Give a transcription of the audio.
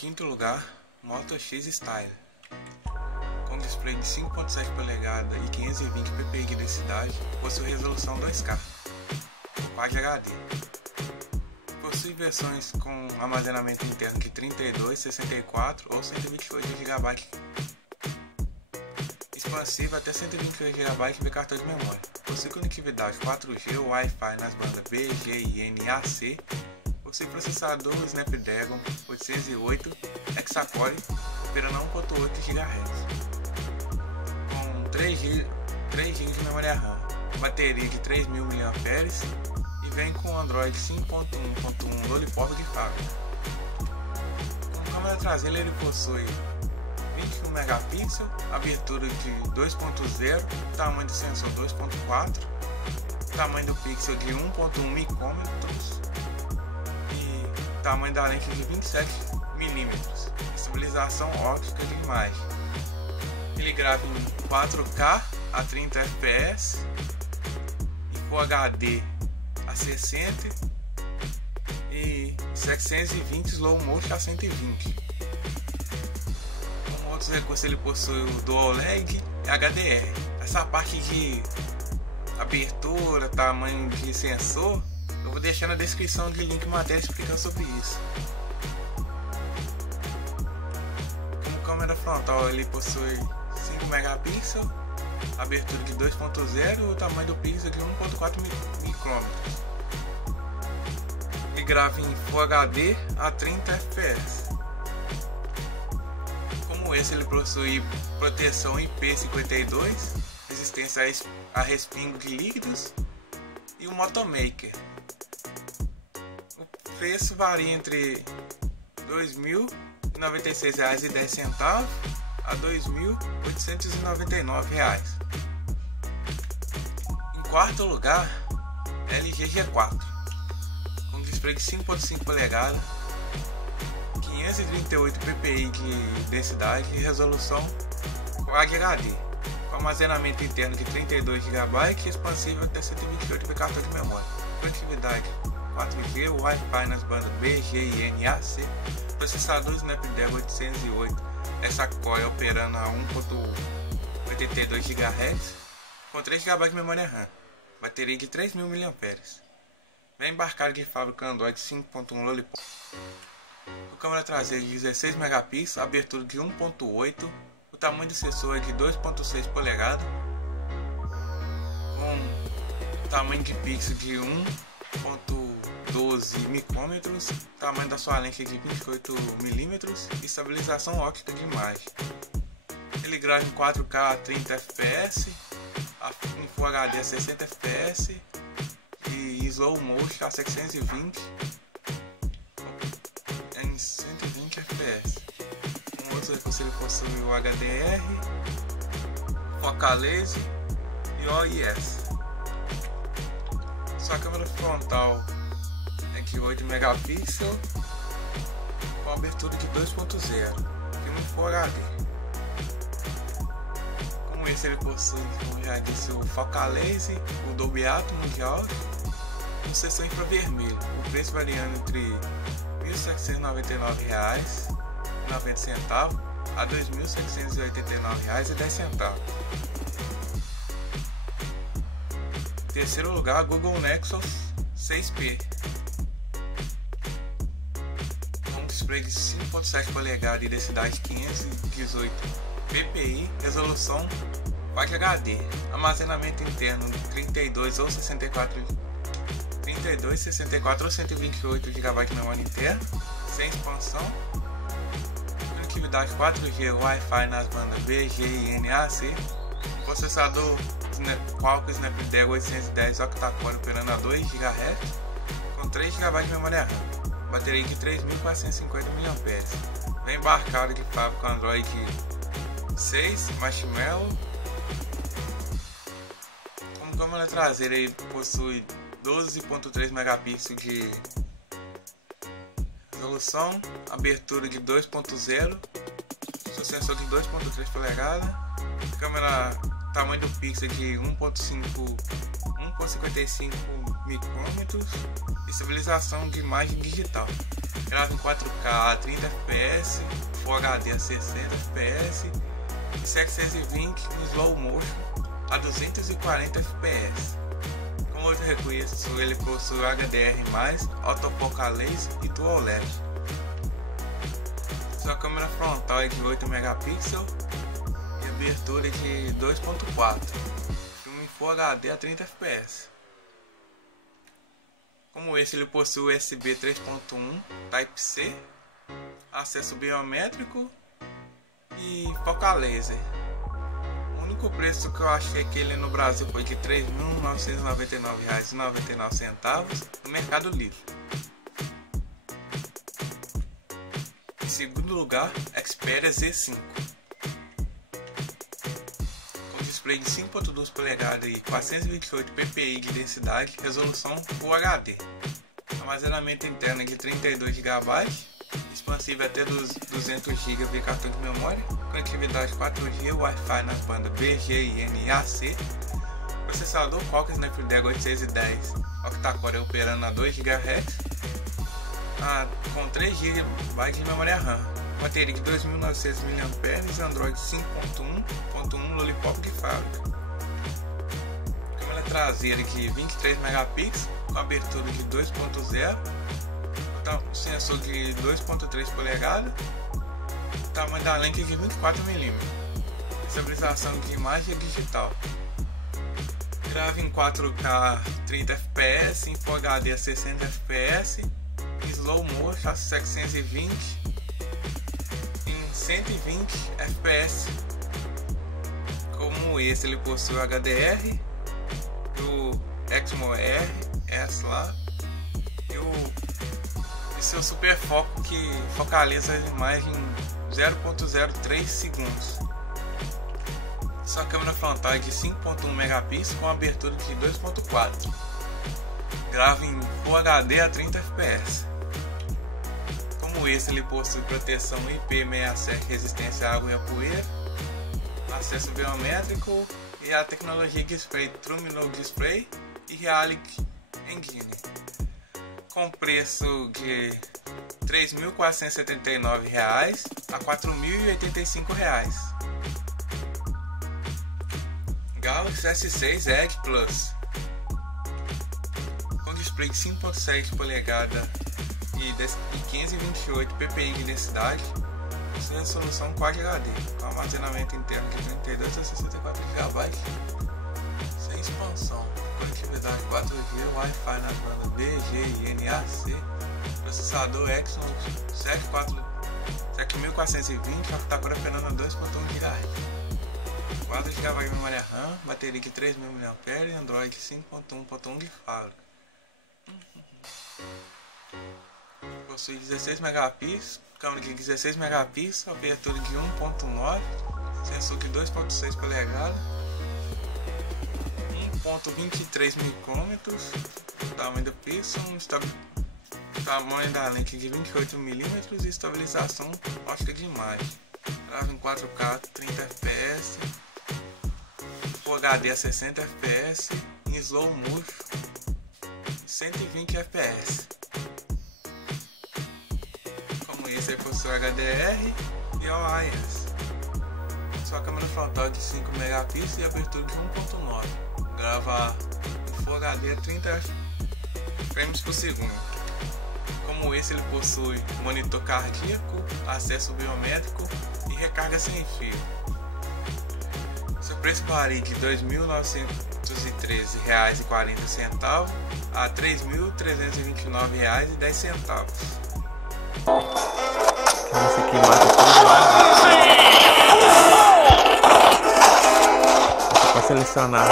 quinto lugar, Moto X Style. Com display de 5.7 polegadas e 520 ppi de densidade, possui resolução 2K, Quad HD. Possui versões com armazenamento interno de 32, 64 ou 128 GB, expansivo até 128 GB de cartão de memória. Possui conectividade 4G, Wi-Fi nas bandas B, G e N, AC. Possui processador Snapdragon 808 Hexacore, operando a 1.8 GHz, com 3 GB de memória RAM, bateria de 3000 mAh e vem com Android 5.1.1 Lollipop de fábrica. Com câmera traseira ele possui 21 megapixels, abertura de 2.0, tamanho do sensor 2.4, tamanho do pixel de 1.1 micrômetros e tamanho da lente de 27 mm, estabilização óptica de imagem. Ele grava em 4K a 30 fps e Full HD a 60 e 720 slow motion a 120. Como outros recursos, ele possui o Dual Lag e HDR. Essa parte de abertura, tamanho de sensor, eu vou deixar na descrição de link matéria explicando sobre isso. Como câmera frontal, ele possui 5 megapixels, abertura de 2.0 e o tamanho do pixel de 1.4 micrômetros. E grava em Full HD a 30 fps. Como esse, ele possui proteção IP52, resistência a respingo de líquidos e o Motomaker. O preço varia entre R$ 2.096,10 a R$ 2.899. Em quarto lugar, LG G4, com display de 5.5 polegadas, 538 ppi de densidade e resolução Quad HD, com armazenamento interno de 32 GB e expansível até 128 de cartão de memória. Conectividade 4G, Wi-Fi nas bandas B, G e N, AC, processador Snapdragon 808 Hexacore operando a 1.82 GHz, com 3 GB de memória RAM, bateria de 3000 mAh. Vem embarcado de fábrica Android 5.1 Lollipop. Com câmera traseira de 16 megapixels, abertura de 1.8, o tamanho do sensor é de 2.6 polegadas, com tamanho de pixel de 1.12 micrômetros, tamanho da sua lente é de 28 mm e estabilização óptica de imagem. Ele grava em 4K a 30 fps, em Full HD a 60 fps e slow motion a 720 em 120 fps. Com outros recursos, ele possui o HDR, Focal Laser e OIS. Sua câmera frontal é de 8 megapixels com abertura de 2.0 e um Full HD. Como esse, ele possui, como já disse, o Focal Laser, o Dolby Atmos mundial e sensor infravermelho. O preço variando entre R$ 1.799,90 a R$ 2.789,10. Em terceiro lugar, Google Nexus 6P, com display de 5.7 polegadas e densidade de 518 ppi, resolução Quad HD, armazenamento interno de 32 ou 64 ou 128 GB de memória interna, sem expansão, conectividade 4G, Wi-Fi nas bandas B, G e N, AC, processador Qualcomm Snapdragon 810 octa-core operando a 2 GHz, com 3 GB de memória RAM, bateria de 3.450 mAh. Vem embarcado de fábrica com Android 6 Marshmallow. Como câmera traseira, ele possui 12.3 megapixels de resolução, abertura de 2.0, seu sensor de 2.3 polegadas, câmera tamanho do pixel de 1.55 micrômetros, estabilização de imagem digital, grava em 4K a 30 fps, Full HD a 60 fps e 720 em slow motion a 240 fps. Como outro recurso, ele possui HDR+, autofocal laser e dual LED. Sua câmera frontal é de 8 megapixels e abertura de 2.4, filme em Full HD a 30 fps. Como esse, ele possui USB 3.1 Type-C, acesso biométrico e focal laser. O único preço que eu achei que ele no Brasil foi de R$ 3.999,99 no Mercado Livre. Em segundo lugar, Xperia Z5. Com display de 5.2 polegadas e 428 ppi de densidade, resolução Full HD, armazenamento interno de 32 GB, expansível até 200 GB de cartão de memória, conectividade 4G, Wi-Fi nas bandas BGN e AC, processador Qualcomm Snapdragon 810 octa-core operando a 2 GHz, com 3 GB de memória RAM, bateria de 2.900 mAh, Android 5.1.1 Lollipop de fábrica, câmera traseira de 23 megapixels com abertura de 2.0, sensor de 2.3 polegadas, tamanho da lente de 24 mm, estabilização de imagem digital, grava em 4K 30 fps, em Full HD a 60 fps, em slow motion a 720 em 120 fps. Como esse, ele possui o HDR, o Exmor RS lá e seu super foco que focaliza a imagem em 0.03 segundos. Sua câmera frontal é de 5.1 megapixels com abertura de 2.4, grava em Full HD a 30 fps. Como esse, ele possui proteção IP67, resistência à água e à poeira, acesso biométrico e a tecnologia Display True Display e Reality Engine, com preço de R$ 3.479 a R$ 4.085. Galaxy S6 Edge Plus, com display de 5.7 polegadas e 528 ppi de densidade, resolução Quad HD, com armazenamento interno de 32 a 64 GB, sem expansão, conectividade 4G, Wi-Fi nas bandas BGN e AC, processador Exynos 7420, octa-core operando a 2.1 GHz, 4 GB de memória RAM, bateria de 3.000 mAh, Android 5.1.1 de fábrica. Possui 16 megapixels, câmera de 16 megapixels, abertura de 1.9, sensor de 2.6 polegadas, 1.23 micrômetros, tamanho do pixel, tamanho da lente de 28 mm e estabilização ótica de imagem. Grava em 4K 30 fps, Full HD a 60 fps, em slow motion 120 fps. Como esse, ele possui HDR e OIS. Sua câmera frontal é de 5 megapixels e abertura de 1.9. Grava em Full HD a 30 frames por segundo. Como esse, ele possui monitor cardíaco, acesso biométrico e recarga sem fio. Seu preço varia de R$ 2.913,40 a R$ 3.329,10. Esse aqui mata tudo. Para selecionar